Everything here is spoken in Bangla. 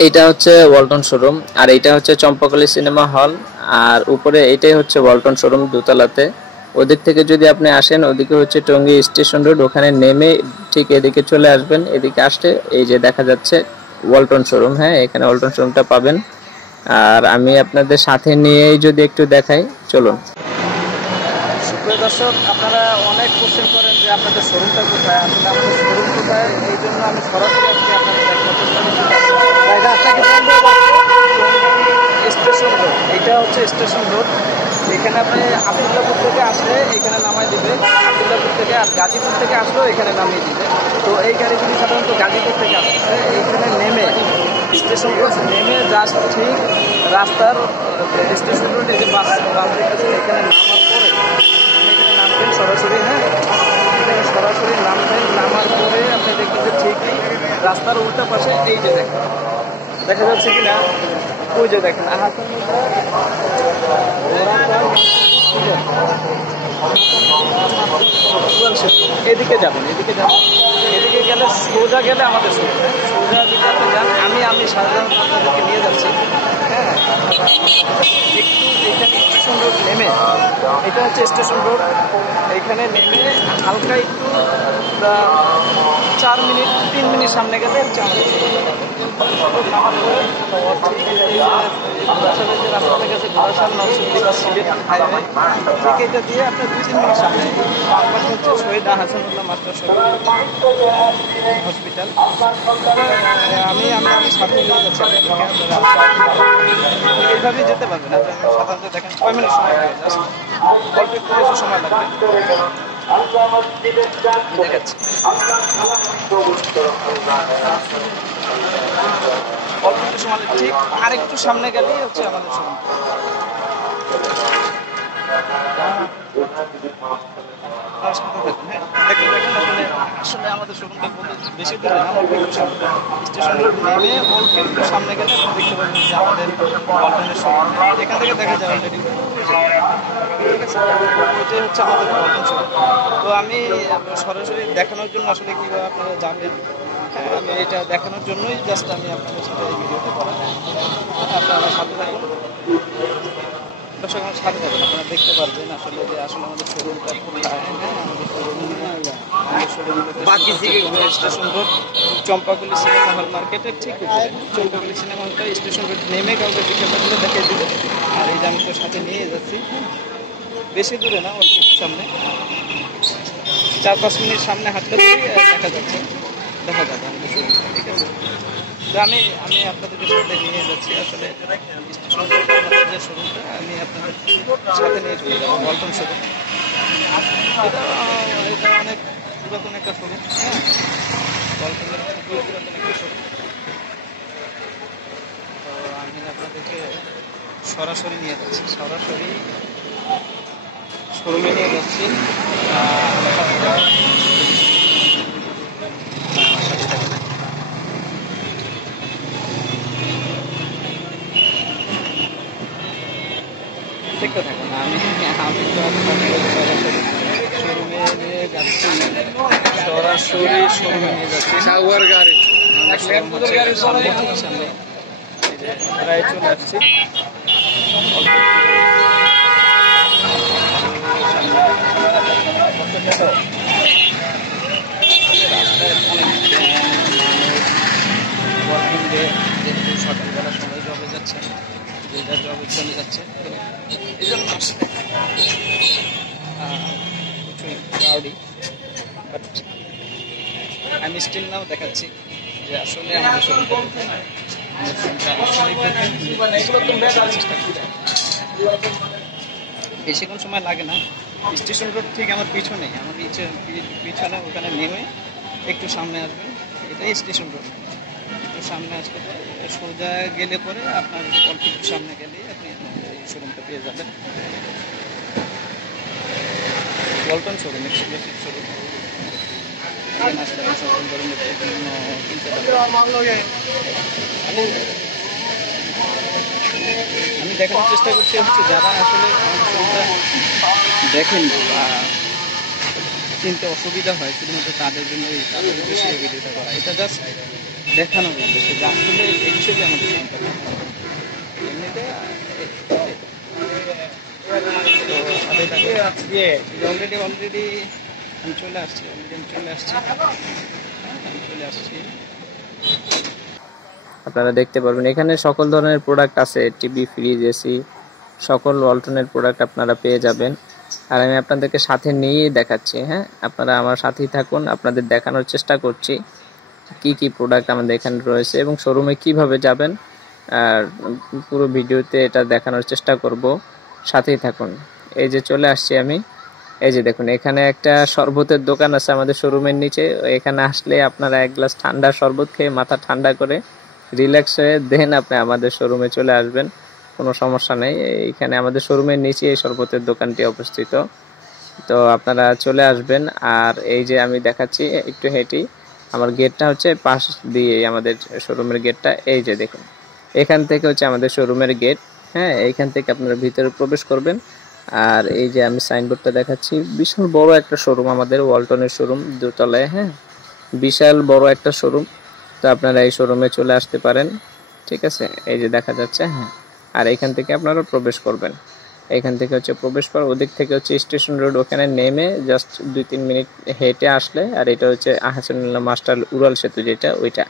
এইটা হচ্ছে ওয়ালটন শোরুম, আর এইটা হচ্ছে চম্পাকলি সিনেমা হল, আর উপরে এইটাই হচ্ছে ওয়ালটন শোরুম দোতলাতে। ওদিক থেকে যদি আপনি আসেন, ওদিকে হচ্ছে টঙ্গী স্টেশন রোড, ওখানে নেমে ঠিক এদিকে চলে আসবেন। এদিকে আসলে এই যে দেখা যাচ্ছে ওয়ালটন শোরুম, হ্যাঁ এখানে ওয়ালটন শোরুমটা পাবেন। আর আমি আপনাদের সাথে নিয়েই যদি একটু দেখাই, চলুন। সুপ্রিয় দর্শক, আপনারা অনেক কোশ্চেন করেন যে আপনাদের শোরুমটা কোথায়, আসলে আমাদের শোরুম কোথায়, এই জন্য আমি সরাসরি আজকে আপনাদের দেখানোর স্টেশন রোড। এইটা হচ্ছে স্টেশন রোড। এখানে আপনি আবদুল্লাপুর থেকে আসলে এখানে নামাই দিবে, আবদুল্লাপুর থেকে, আর গাজীপুর থেকে আসলেও এখানে নামিয়ে দিবে। তো এই গাড়িগুলি সাধারণত গাজীপুর থেকে আসছে। এইখানে নেমে স্টেশন রোড নেমে জাস্ট ঠিক রাস্তার স্টেশন রোড এই যে বাস দেখতেছেন, এখানে নামার পরে এখানে নামবেন সরাসরি। হ্যাঁ, এখানে সরাসরি নামবেন, নামার পরে আপনি দেখবেন যে ঠিকই রাস্তার উল্টা পাশে এই যে দেখা যাচ্ছে কি না, ওই যে দেখেন এদিকে যাবেন, এদিকে গেলে সোজা গেলে আমাদের সোজা দিকে আপনি যান। আমি সাধারণত আপনাদেরকে নিয়ে যাচ্ছি। হ্যাঁ, একটু এইখানে স্টেশন রোড নেমে, এটা হচ্ছে স্টেশন রোড, এইখানে নেমে হালকা একটু 4 মিনিট 3 মিনিট সামনে গেলে হচ্ছে আমাদের রাস্তাটা গেছে ঘোড়াশাল নরসিংদী বা সিলেট হাইওয়ে, ঠিক এটা দিয়ে আপনার 2-3 মিনিট সামনে হচ্ছে শহীদ হাসানুল্লাহ মাস্টার হসপিটাল। আমি সাথে নিয়ে যাচ্ছি, এইভাবেই যেতে পারবেন। সাধারণত দেখেন 6 মিনিট সময় লাগে, জাস্ট অল্প একটু বেশি সময় লাগবে। দেখাচ্ছি অল্প একটু সময়, ঠিক আরেকটু সামনে গেলেই হচ্ছে আমাদের শোরুম। আসলে আমাদের শোরুমটা বেশি দূরে না, অল্প একটু সামনে, স্টেশন রোড নেমে অল্প একটু সামনে গেলে দেখতে পাবেন যে আমাদের ওয়ালটনের শোরুম। এখান থেকে দেখা যায় অলরেডি, ঠিক আছে, এটাই হচ্ছে আমাদের ওয়ালটন শোরুম। তো আমি সরাসরি দেখানোর জন্য আসলে কীভাবে আপনারা যাবেন, আমি এটা দেখানোর জন্যই জাস্ট আমি আপনাদের সাথে এই ভিডিওটা করা। আপনারা সাথে থাকুন, দর্শক আমার সাথে থাকুন, আপনারা দেখতে পারবেন আসলে যে আসলে আমাদের শোরুমটা কোথায়। হ্যাঁ, আমাদের showroom station road Champakali cinema hall মার্কেটের ঠিক উপরে। চম্পাকলি সিনেমা হলটা স্টেশন রোড নেমে কাউকে জিজ্ঞাসা করলে দেখিয়ে দেবে। আর এই যে আমি তো সাথে নিয়ে যাচ্ছি, বেশি দূরে না, অল্প একটু সামনে, 4-5 মিনিট সামনে হাঁটলে দেখা যাচ্ছে, দেখা যাবে আমাদের শোরুমটা, ঠিক আছে। তো আমি আপনাদেরকে সাথে নিয়ে যাচ্ছি, আসলে স্টেশন রোড আমাদের যে শোরুমটা, আমি আপনাদের সাথে নিয়ে চলে যাবো ওয়ালটন শোরুম। এটা অনেক পুরাতন একটা শোরুম। হ্যাঁ, ওয়ালটনের খুবই পুরাতন একটা শোরুম। তো আমি আপনাদেরকে সরাসরি নিয়ে যাচ্ছি, সরাসরি শোরুমে নিয়ে যাচ্ছি। দেখতে থাকুন, আমি তো সরাসরি শোরুমে নিয়ে যাচ্ছি, সরাসরি শোরুমে নিয়ে যাচ্ছি। গাড়ি সামনে প্রায় চলে আসছি। রাস্তায় অনেক ওয়ার্কিং ডে, যেহেতু সকালবেলা সবাই জবে যাচ্ছে, যেটা জবে চলে যাচ্ছে, তো এই জন্য আসলে প্রচুর ক্রাউডি। বাট আমি স্টিল নাও দেখাচ্ছি যে আসলে আমাদের শোরুমটা বেশিক্ষণ সময় লাগে না। স্টেশন রোড ঠিক আমার পিছনে, আমার পিছনে, ওখানে নেমে একটু সামনে আসবেন, এটাই স্টেশন রোড। একটু সামনে আসলে সোজা গেলে পরে আপনার অল্প একটু সামনে গেলেই আপনি এই শোরুমটা পেয়ে যাবেন। Walton showroom, exclusive showroom. আসলে সকল ধরনের বিভিন্ন কিনতে আমি দেখানোর চেষ্টা করছি হচ্ছে যারা আসলে আমাদের শোরুমটা দেখেন বা চিনতে অসুবিধা হয়, শুধুমাত্র তাদের জন্য, তাদের উদ্দেশ্যে এই ভিডিওটা করা। এটা জাস্ট দেখানোর উদ্দেশ্যে যে আসলে এই অফিসিয়ালি আমাদের শোরুমটা। এমনিতে সাথে থাকে অলরেডি আমি চলে আসছি, আপনারা দেখতে পারবেন এখানে সকল ধরনের প্রোডাক্ট আছে, টিভি, ফ্রিজ, এসি, সকল ওয়ালটনের প্রোডাক্ট আপনারা পেয়ে যাবেন। আর আমি আপনাদেরকে সাথে নিয়েই দেখাচ্ছি। হ্যাঁ, আপনারা আমার সাথেই থাকুন, আপনাদের দেখানোর চেষ্টা করছি কি কি প্রোডাক্ট আমাদের এখানে রয়েছে এবং শোরুমে কিভাবে যাবেন। আর পুরো ভিডিওতে এটা দেখানোর চেষ্টা করব, সাথেই থাকুন। এই যে চলে আসছি আমি, এই যে দেখুন এখানে একটা শরবতের দোকান আছে আমাদের শোরুমের নিচে। এখানে আসলে আপনারা এক গ্লাস ঠান্ডা শরবত খেয়ে মাথা ঠান্ডা করে রিল্যাক্স হয়ে দেন আপনি আমাদের শোরুমে চলে আসবেন, কোনো সমস্যা নেই। এইখানে আমাদের শোরুমের নিচে এই শরবতের দোকানটি অবস্থিত, তো আপনারা চলে আসবেন। আর এই যে আমি দেখাচ্ছি একটু হেঁটি, আমার গেটটা হচ্ছে পাশ দিয়ে আমাদের শোরুমের গেটটা, এই যে দেখুন এখান থেকে হচ্ছে আমাদের শোরুমের গেট। হ্যাঁ, এইখান থেকে আপনারা ভিতরে প্রবেশ করবেন। আর এই যে আমি সাইনবোর্ডটা দেখাচ্ছি, বিশাল বড় একটা শোরুম আমাদের ওয়ালটনের শোরুম, দোতলায়। হ্যাঁ, বিশাল বড় একটা শোরুম, তো আপনারা এই শোরুমে চলে আসতে পারেন। ঠিক আছে, এই যে দেখা যাচ্ছে। হ্যাঁ, আর এইখান থেকে আপনারা প্রবেশ করবেন। এখান থেকে হচ্ছে প্রবেশ করার ওদিক থেকে হচ্ছে স্টেশন রোড, ওখানে নেমে জাস্ট 2-3 মিনিট হেঁটে আসলে, আর এটা হচ্ছে আহসানুল্লাহ মাস্টার উড়াল সেতু যেটা, ওইটা।